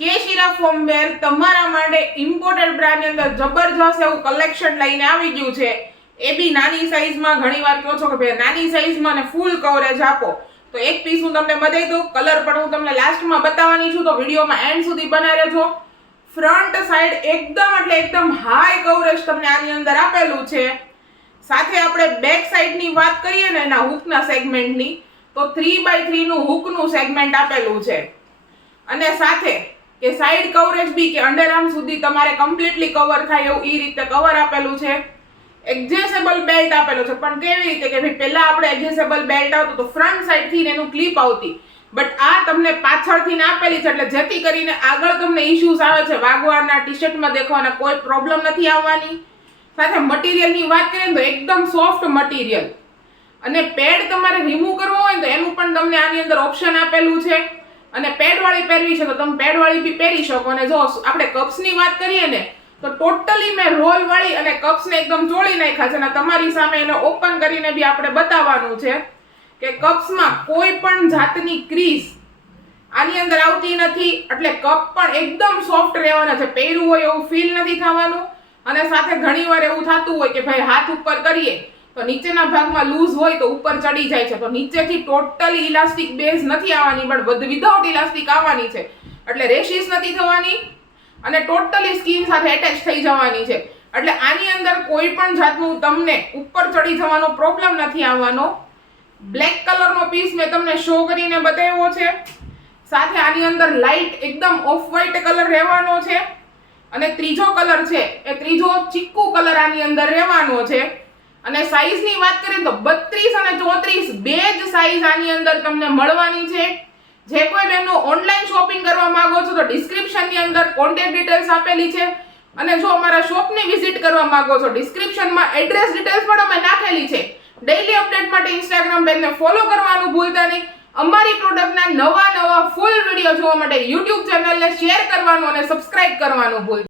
કે શિરા ફોર્મવેર તમારા માટે ઇમ્પોર્ટેડ બ્રાન્ડની અંદર જબરજસ્ત એવું કલેક્શન લઈને આવી ગયું છે. એ બી નાની સાઈઝમાં. ઘણીવાર કહો છો કે ભાઈ નાની સાઈઝમાં ને ફૂલ કવરેજ આપો, તો એક પીસ હું તમને બતાવી દઉં. કલર પણ હું તમને લાસ્ટમાં બતાવવાની છું, તો વિડીયોમાં એન્ડ સુધી બનાવી રહેજો. ફ્રન્ટ સાઈડ એકદમ એટલે એકદમ હાઈ કવરેજ તમને આની અંદર આપેલું છે. સાથે આપણે બેક સાઈડની વાત કરીએ ને એના હૂકના સેગમેન્ટની, તો 3x3 નું હૂકનું સેગમેન્ટ આપેલું છે. અને સાથે કે સાઈડ કવરેજ બી કે અંડરઆર્મ સુધી તમારે કમ્પ્લીટલી કવર થાય એવું એ રીતે કવર આપેલું છે. એડજસ્ટેબલ બેલ્ટ આપેલો છે, પણ કેવી રીતે કે ભાઈ પહેલા આપણે એડજસ્ટેબલ બેલ્ટ આવતું તો ફ્રન્ટ સાઈડ થી એનું ક્લિપ આવતી, બટ આ તમને પાછળથી આપેલી છે, એટલે જેથી કરીને આગળ તમને ઇશ્યુઝ આવે છે વાગવાના, ટી-શર્ટમાં દેખવાના કોઈ પ્રોબ્લેમ નથી આવવાની. સાથે મટીરિયલની વાત કરીએ તો એકદમ સોફ્ટ મટીરિયલ. અને પેડ તમારે રિમૂવ કરવો હોય તો એનું પણ તમને આની અંદર ઓપ્શન આપેલું છે. અને પેડ વાળી પહેરવી છે તો તમે પેડ વાળી બી પહેરી શકો. અને જો આપણે કપ્સની વાત કરીએ ને તો ટોટલી મેં રોલ વાળી અને કપ્સને એકદમ ચોળી નાખ્યા છે. અને તમારી સામે એને ઓપન કરીને બી આપણે બતાવવાનું છે કે કપ્સમાં કોઈ પણ જાતની ક્રીઝ આની અંદર આવતી નથી. એટલે કપ પણ એકદમ સોફ્ટ રહેવાના છે, પહેર્યું હોય એવું ફીલ નથી થવાનું. અને સાથે ઘણીવાર એવું થતું હોય કે ભાઈ હાથ ઉપર કરીએ તો નીચેના ભાગમાં લૂઝ હોય તો ઉપર ચડી જાય છે, તો નીચેથી ટોટલી ઇલાસ્ટિક બેઝ નથી આવવાની, પણ વિધાઉટ ઇલાસ્ટિક આવવાની છે. એટલે રેશિસ નથી થવાની અને ટોટલી સ્કિન સાથે એટેચ થઈ જવાની છે. એટલે આની અંદર કોઈ પણ જાતનું તમને ઉપર ચડી જવાનો પ્રોબ્લેમ નથી આવવાનો. બ્લેક કલરનો પીસ મેં તમને શો કરીને બતાવ્યો છે. સાથે આની અંદર લાઇટ એકદમ ઓફ વ્હાઇટ કલર રહેવાનો છે. અને ત્રીજો કલર છે એ ત્રીજો ચીકુ કલર આની અંદર રહેવાનો છે. અને સાઈઝની વાત કરીએ તો 32 અને 34 બે જ સાઈઝ આની અંદર તમને મળવાની છે. જે કોઈ બહેનો ઓનલાઈન શોપિંગ કરવા માંગો છો તો ડિસ્ક્રિપ્શનની અંદર કોન્ટેક્ટ ડિટેલ્સ આપેલી છે. અને જો અમારા શોપની વિઝિટ કરવા માંગો છો, ડિસ્ક્રિપ્શનમાં એડ્રેસ ડિટેલ્સ પણ અમે નાખેલી છે. ડેઈલી અપડેટ માટે ઇન્સ્ટાગ્રામ પેજને ફોલો કરવાનું ભૂલતા નહીં. અમારી પ્રોડક્ટના નવા ફૂલ વિડીયો જોવા માટે યુટ્યુબ ચેનલને શેર કરવાનું અને સબસ્ક્રાઇબ કરવાનું ભૂલતા